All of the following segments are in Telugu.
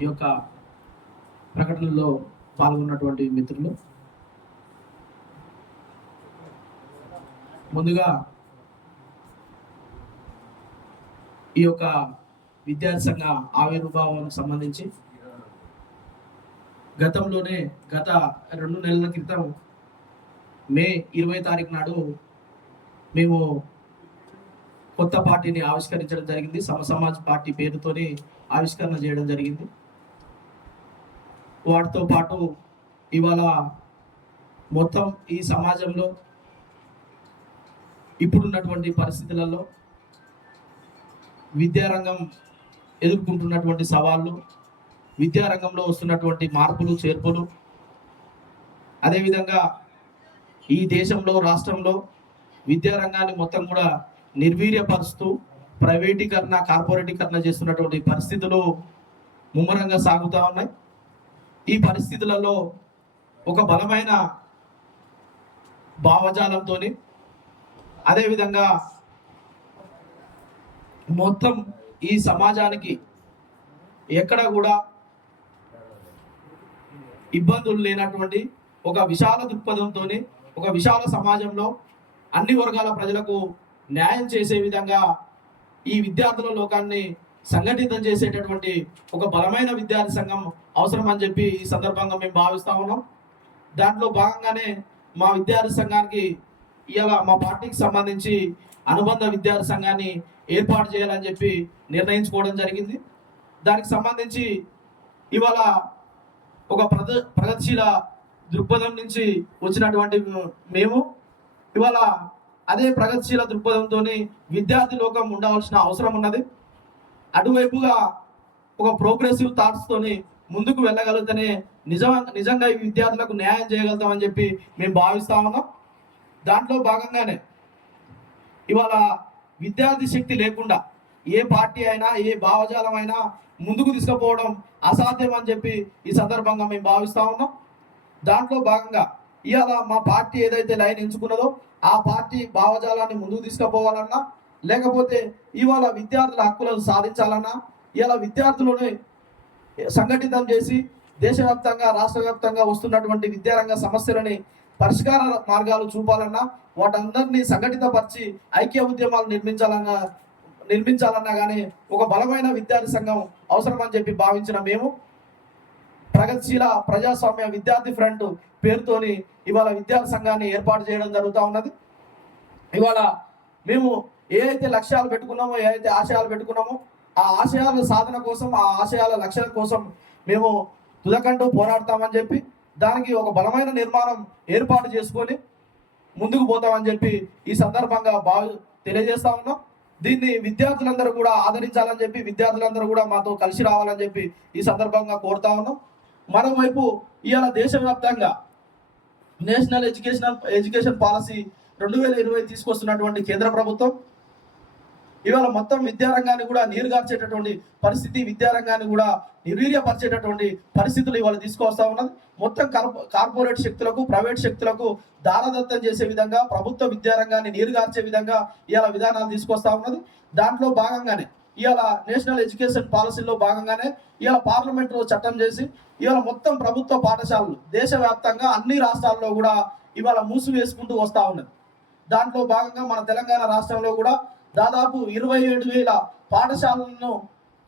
ఈ యొక్క ప్రకటనలో పాల్గొన్నటువంటి మిత్రులు, ముందుగా ఈ యొక్క విద్యార్థి సంఘ ఆవిర్భావానికి సంబంధించి గతంలోనే గత 2 నెలల క్రితం మే 20 తారీఖు నాడు మేము కొత్త పార్టీని ఆవిష్కరించడం జరిగింది. సమాజ్ పార్టీ పేరుతోని ఆవిష్కరణ చేయడం జరిగింది. వాటితో పాటు ఇవాళ మొత్తం ఈ సమాజంలో ఇప్పుడున్నటువంటి పరిస్థితులలో విద్యారంగం ఎదుర్కొంటున్నటువంటి సవాళ్ళు, విద్యారంగంలో వస్తున్నటువంటి మార్పులు చేర్పులు, అదేవిధంగా ఈ దేశంలో రాష్ట్రంలో విద్యారంగాన్ని మొత్తం కూడా నిర్వీర్యపరుస్తూ ప్రైవేటీకరణ, కార్పొరేటీకరణ చేస్తున్నటువంటి పరిస్థితులు ముమ్మరంగా సాగుతూ ఉన్నాయి. ఈ పరిస్థితులలో ఒక బలమైన భావజాలంతో, అదేవిధంగా మొత్తం ఈ సమాజానికి ఎక్కడ కూడా ఇబ్బందులు లేనటువంటి ఒక విశాల దృక్పథంతో, ఒక విశాల సమాజంలో అన్ని వర్గాల ప్రజలకు న్యాయం చేసే విధంగా ఈ విద్యార్థుల లోకాన్ని సంఘటితం చేసేటటువంటి ఒక బలమైన విద్యార్థి సంఘం అవసరం అని చెప్పి ఈ సందర్భంగా మేము భావిస్తా ఉన్నాం. దాంట్లో భాగంగానే మా విద్యార్థి సంఘానికి ఇవాళ మా పార్టీకి సంబంధించి అనుబంధ విద్యార్థి సంఘాన్ని ఏర్పాటు చేయాలని చెప్పి నిర్ణయించుకోవడం జరిగింది. దానికి సంబంధించి ఇవాళ ఒక ప్రగతిశీల దృక్పథం నుంచి వచ్చినటువంటి మేము ఇవాళ అదే ప్రగతిశీల దృక్పథంతో విద్యార్థి లోకం ఉండవలసిన అవసరం ఉన్నది. అటువైపుగా ఒక ప్రోగ్రెసివ్ థాట్స్తోని ముందుకు వెళ్ళగలిగితేనే నిజంగా ఈ విద్యార్థులకు న్యాయం చేయగలుగుతామని చెప్పి మేము భావిస్తా ఉన్నాం. దాంట్లో భాగంగానే ఇవాళ విద్యార్థి శక్తి లేకుండా ఏ పార్టీ అయినా, ఏ భావజాలం అయినా ముందుకు తీసుకుపోవడం అసాధ్యం అని చెప్పి ఈ సందర్భంగా మేము భావిస్తా ఉన్నాం. దాంట్లో భాగంగా ఇవాళ మా పార్టీ ఏదైతే లైన్ ఎంచుకున్నదో ఆ పార్టీ భావజాలాన్ని ముందుకు తీసుకుపోవాలన్నా, లేకపోతే ఇవాళ విద్యార్థుల హక్కులను సాధించాలన్నా, ఇవాళ విద్యార్థులను సంఘటితం చేసి దేశవ్యాప్తంగా, రాష్ట్ర వ్యాప్తంగా వస్తున్నటువంటి విద్యారంగ సమస్యలని పరిష్కార మార్గాలు చూపాలన్నా, వాటందరినీ సంఘటితపరిచి ఐక్య ఉద్యమాలు నిర్మించాలన్నా కానీ ఒక బలమైన విద్యార్థి సంఘం అవసరమని చెప్పి భావించిన మేము ప్రగతిశీల ప్రజాస్వామ్య విద్యార్థి ఫ్రంట్ పేరుతోని ఇవాళ విద్యార్థి సంఘాన్ని ఏర్పాటు చేయడం జరుగుతూ ఉన్నది. ఇవాళ మేము ఏదైతే లక్ష్యాలు పెట్టుకున్నామో, ఏదైతే ఆశయాలు పెట్టుకున్నామో ఆ ఆశయాల సాధన కోసం, ఆ ఆశయాల లక్ష్యాల కోసం మేము తుదకంటూ పోరాడతామని చెప్పి దానికి ఒక బలమైన నిర్మాణం ఏర్పాటు చేసుకొని ముందుకు పోతామని చెప్పి ఈ సందర్భంగా తెలియజేస్తా ఉన్నాం. దీన్ని విద్యార్థులందరూ కూడా ఆదరించాలని చెప్పి, విద్యార్థులందరూ కూడా మాతో కలిసి రావాలని చెప్పి ఈ సందర్భంగా కోరుతా ఉన్నాం. మరోవైపు ఇవాళ దేశవ్యాప్తంగా నేషనల్ ఎడ్యుకేషన్ పాలసీ 2020 తీసుకొస్తున్నటువంటి కేంద్ర ప్రభుత్వం ఇవాళ మొత్తం విద్యారంగాన్ని కూడా నీరుగార్చేటటువంటి పరిస్థితి, విద్యారంగాన్ని కూడా నిర్వీర్యపరిచేటటువంటి పరిస్థితులు ఇవాళ తీసుకొస్తా ఉన్నది. మొత్తం కార్పొరేట్ శక్తులకు, ప్రైవేట్ శక్తులకు దారదత్తం చేసే విధంగా, ప్రభుత్వ విద్యారంగాన్ని నీరుగార్చే విధంగా ఇవాళ విధానాలు తీసుకొస్తా ఉన్నది. దాంట్లో భాగంగానే ఇవాళ నేషనల్ ఎడ్యుకేషన్ పాలసీలో భాగంగానే ఇవాళ పార్లమెంట్లో చట్టం చేసి ఇవాళ మొత్తం ప్రభుత్వ పాఠశాలలు దేశవ్యాప్తంగా అన్ని రాష్ట్రాల్లో కూడా ఇవాళ మూసివేసుకుంటూ వస్తూ ఉన్నది. దాంట్లో భాగంగా మన తెలంగాణ రాష్ట్రంలో కూడా దాదాపు 27,000 పాఠశాలలను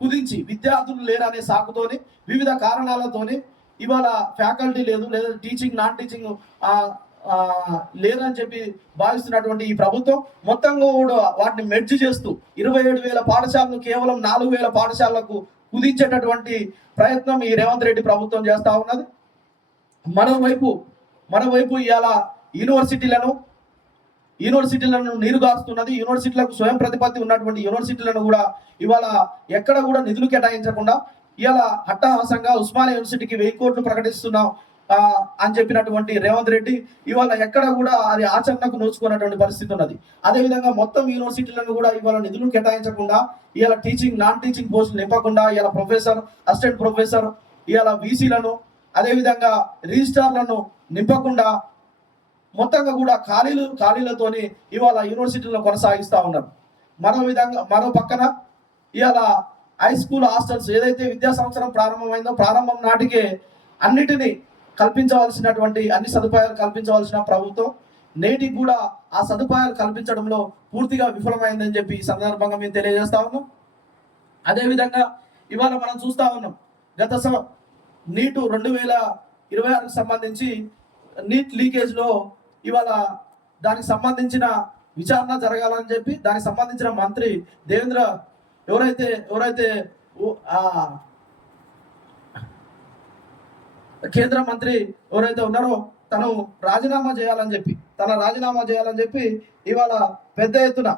కుదించి విద్యార్థులు లేరనే సాకుతోని, వివిధ కారణాలతోని ఇవాళ ఫ్యాకల్టీ లేదు, లేదా టీచింగ్, నాన్ టీచింగ్ లేదని చెప్పి భావిస్తున్నటువంటి ఈ ప్రభుత్వం మొత్తంగా కూడా వాటిని మెర్జ్ చేస్తూ 27,000 పాఠశాలను కేవలం 4,000 పాఠశాలకు కుదించేటటువంటి ప్రయత్నం ఈ రేవంత్ రెడ్డి ప్రభుత్వం చేస్తూ ఉన్నది. మరోవైపు ఇవాళ యూనివర్సిటీలను నీరుగారుస్తున్నది. యూనివర్సిటీలకు స్వయం ప్రతిపత్తి ఉన్నటువంటి యూనివర్సిటీలను కూడా ఇవాళ ఎక్కడ కూడా నిధులు కేటాయించకుండా ఇవాళ హట్టహాసంగా ఉస్మానియా యూనివర్సిటీకి 1000 కోట్లు ప్రకటిస్తున్నాం అని చెప్పినటువంటి రేవంత్ రెడ్డి ఇవాళ ఎక్కడ కూడా అది ఆచరణకు నోచుకున్నటువంటి పరిస్థితి ఉన్నది. అదేవిధంగా మొత్తం యూనివర్సిటీలను కూడా ఇవాళ నిధులు కేటాయించకుండా, ఇవాళ టీచింగ్, నాన్ టీచింగ్ పోస్టులు నింపకుండా ఇవాళ ప్రొఫెసర్, అసిస్టెంట్ ప్రొఫెసర్, ఇవాళ వీసీలను, అదేవిధంగా రిజిస్ట్రార్లను నింపకుండా మొత్తంగా కూడా ఖాళీలతోని ఇవాళ యూనివర్సిటీలను కొనసాగిస్తూ ఉన్నారు. మరో పక్కన ఇవాళ హై స్కూల్ హాస్టల్స్ ఏదైతే విద్యా సంవత్సరం ప్రారంభమైందో ప్రారంభం నాటికే అన్నిటినీ కల్పించవలసినటువంటి అన్ని సదుపాయాలు కల్పించవలసిన ప్రభుత్వం నేటికి కూడా ఆ సదుపాయాలు కల్పించడంలో పూర్తిగా విఫలమైందని చెప్పి ఈ సందర్భంగా మేము తెలియజేస్తా ఉన్నాం. అదేవిధంగా ఇవాళ మనం చూస్తా ఉన్నాం గత నీటు 2026కు సంబంధించి నీట్ లీకేజ్లో ఇవాళ దానికి సంబంధించిన విచారణ జరగాలని చెప్పి దానికి సంబంధించిన మంత్రి దేవేంద్ర ఎవరైతే కేంద్ర మంత్రి ఎవరైతే ఉన్నారో తను రాజీనామా చేయాలని చెప్పి ఇవాళ పెద్ద ఎత్తున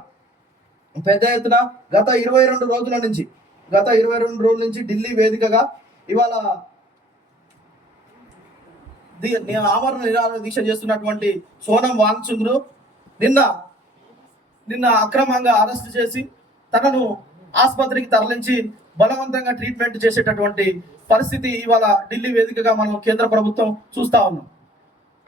గత 22 రోజుల నుంచి ఢిల్లీ వేదికగా ఇవాళ ఆమరణ నిరాహార దీక్ష చేస్తున్నటువంటి సోనం వాంగ్చుక్ నిన్న అక్రమంగా అరెస్ట్ చేసి తనను ఆసుపత్రికి తరలించి బలవంతంగా ట్రీట్మెంట్ చేసేటటువంటి పరిస్థితి ఇవాళ ఢిల్లీ వేదికగా మనం కేంద్ర ప్రభుత్వం చూస్తా ఉన్నాం.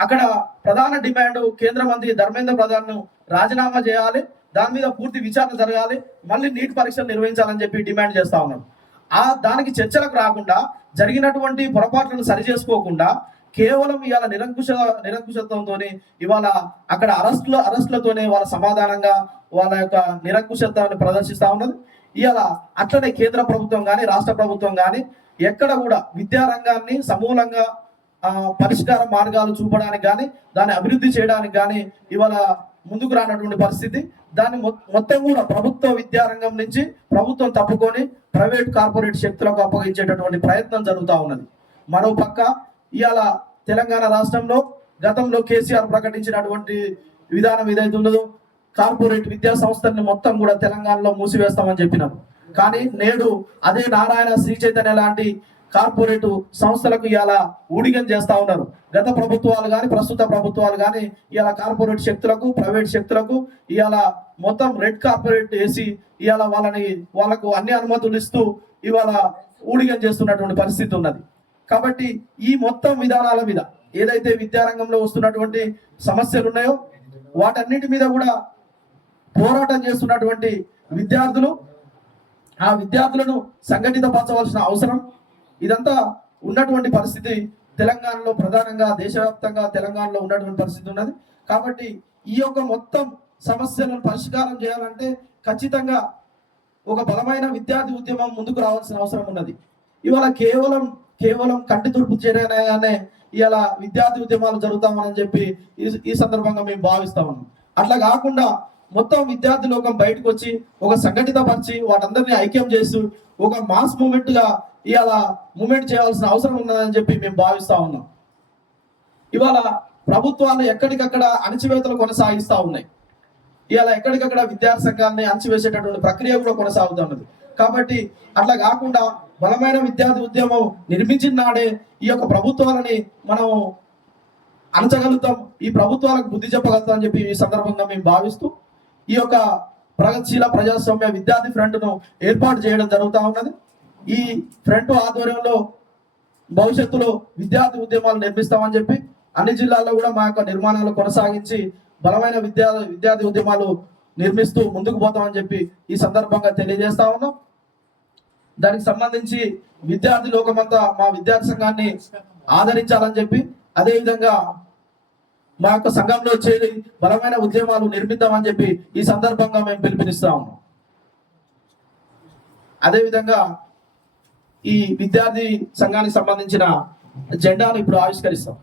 అక్కడ ప్రధాన డిమాండ్ కేంద్ర మంత్రి ధర్మేంద్ర ప్రధాన్ను రాజీనామా చేయాలి, దాని మీద పూర్తి విచారణ జరగాలి, మళ్ళీ నీట్ పరీక్షలు నిర్వహించాలని చెప్పి డిమాండ్ చేస్తా ఉన్నాం. దానికి చర్చలకు రాకుండా జరిగినటువంటి పొరపాట్లను సరి చేసుకోకుండా కేవలం ఇవాళ నిరంకుశత్వంతో ఇవాళ అక్కడ అరెస్టులతోనే వాళ్ళ సమాధానంగా వాళ్ళ యొక్క నిరంకుశత్వాన్ని ప్రదర్శిస్తా ఉన్నది. ఇవాళ అట్లనే కేంద్ర ప్రభుత్వం కానీ రాష్ట్ర ప్రభుత్వం కానీ ఎక్కడ కూడా విద్యారంగాన్ని సమూలంగా పరిష్కార మార్గాలు చూపడానికి కానీ దాన్ని అభివృద్ధి చేయడానికి కానీ ఇవాళ ముందుకు రానటువంటి పరిస్థితి. దాన్ని మొత్తం కూడా ప్రభుత్వ విద్యారంగం నుంచి ప్రభుత్వం తప్పుకొని ప్రైవేట్ కార్పొరేట్ శక్తులకు అప్పగించేటటువంటి ప్రయత్నం జరుగుతూ ఉన్నది. మరో పక్క ఇవాళ తెలంగాణ రాష్ట్రంలో గతంలో కేసీఆర్ ప్రకటించినటువంటి విధానం ఏదైతే ఉన్నదో కార్పొరేట్ విద్యా సంస్థల్ని మొత్తం కూడా తెలంగాణలో మూసివేస్తామని చెప్పినారు. కానీ నేడు అదే నారాయణ శ్రీ చైతన్య లాంటి కార్పొరేట్ సంస్థలకు ఇవాళ ఊడిగం చేస్తా ఉన్నారు. గత ప్రభుత్వాలు కానీ ప్రస్తుత ప్రభుత్వాలు కానీ ఇవాళ కార్పొరేట్ శక్తులకు ప్రైవేట్ శక్తులకు ఇవాళ మొత్తం రెడ్ కార్పొరేట్ వేసి ఇవాళ వాళ్ళకు అన్ని అనుమతులు ఇస్తూ ఇవాళ ఊడిగం చేస్తున్నటువంటి పరిస్థితి ఉన్నది. కాబట్టి ఈ మొత్తం విధానాల మీద ఏదైతే విద్యారంగంలో వస్తున్నటువంటి సమస్యలు ఉన్నాయో వాటన్నిటి మీద కూడా పోరాటం చేస్తున్నటువంటి ఆ విద్యార్థులను సంఘటితపరచవలసిన అవసరం ఇదంతా ఉన్నటువంటి పరిస్థితి తెలంగాణలో ప్రధానంగా దేశవ్యాప్తంగా తెలంగాణలో ఉన్నటువంటి పరిస్థితి ఉన్నది. కాబట్టి ఈ యొక్క మొత్తం సమస్యలను పరిష్కారం చేయాలంటే ఖచ్చితంగా ఒక బలమైన విద్యార్థి ఉద్యమం ముందుకు రావాల్సిన అవసరం ఉన్నది. ఇవాళ కేవలం కంటి తుడుపు చేయగానే ఇవాళ విద్యార్థి ఉద్యమాలు జరుగుతామని చెప్పి ఈ సందర్భంగా మేము భావిస్తా ఉన్నాం. అట్లా కాకుండా మొత్తం విద్యార్థి లోకం బయటకు వచ్చి ఒక సంఘటితపరిచి వాటందరినీ ఐక్యం చేస్తూ ఒక మాస్ మూమెంట్ గా ఇవాళ మూమెంట్ చేయాల్సిన అవసరం ఉన్నదని చెప్పి మేము భావిస్తా ఉన్నాం. ఇవాళ ప్రభుత్వాలు ఎక్కడికక్కడ అణచివేతలు కొనసాగిస్తూ ఉన్నాయి. ఇవాళ ఎక్కడికక్కడ విద్యార్థి సంఘాలని అణచివేసేటటువంటి ప్రక్రియ కూడా కొనసాగుతున్నది. కాబట్టి అట్లా కాకుండా బలమైన విద్యార్థి ఉద్యమం నిర్మించిన నాడే ఈ యొక్క ప్రభుత్వాలని మనం అణచగలుగుతాం, ఈ ప్రభుత్వాలకు బుద్ధి చెప్పగలుగుతాం అని చెప్పి ఈ సందర్భంగా మేము భావిస్తూ ఈ యొక్క ప్రగతిశీల ప్రజాస్వామ్య విద్యార్థి ఫ్రంట్ను ఏర్పాటు చేయడం జరుగుతూ ఉన్నది. ఈ ఫ్రంట్ ఆధ్వర్యంలో భవిష్యత్తులో విద్యార్థి ఉద్యమాలు నిర్మిస్తామని చెప్పి అన్ని జిల్లాల్లో కూడా మా యొక్క నిర్మాణాలు కొనసాగించి బలమైన విద్యార్థి ఉద్యమాలు నిర్మిస్తూ ముందుకు పోతామని చెప్పి ఈ సందర్భంగా తెలియజేస్తా ఉన్నాం. దానికి సంబంధించి విద్యార్థి లోకమంతా మా విద్యార్థి సంఘాన్ని ఆదరించాలని చెప్పి అదేవిధంగా మా యొక్క సంఘంలో చేరి బలమైన ఉద్యమాలు నిర్మిద్దామని చెప్పి ఈ సందర్భంగా మేము పిలుపునిస్తా ఉన్నాం. అదేవిధంగా ఈ విద్యార్థి సంఘానికి సంబంధించిన జెండాను ఇప్పుడు ఆవిష్కరిస్తాం.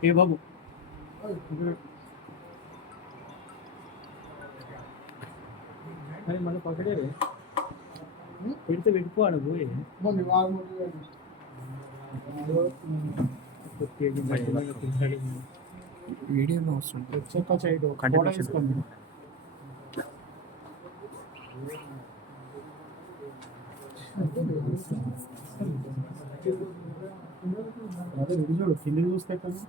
ఏ బాబు కానీ మళ్ళీ పక్కడే పెడితే వెళ్ళిపోవాలి పోయి వీడియోలో వస్తుంది తీసుకోండి అదే చూడు కింద చూస్తే కదా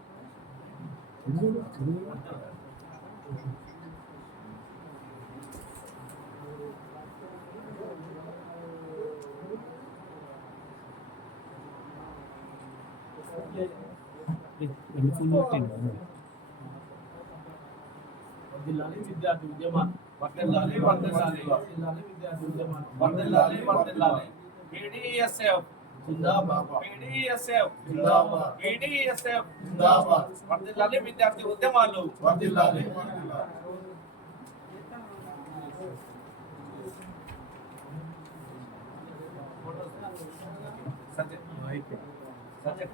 వర్ధిల్లాలి విద్యార్థి ఉద్యమాలు వర్ధిల్లాలి వర్ధిల్లాలి వర్ధిల్లాలి విద్యార్థి ఉద్యమాలు వర్ధిల్లాలి వర్ధిల్లాలి PDSF జిందాబాద్ PDSF జిందాబాద్ PDSF జిందాబాద్ వర్ధిల్లాలి విద్యార్థి ఉద్యమాలు వర్ధిల్లాలి సత్యం సత్యం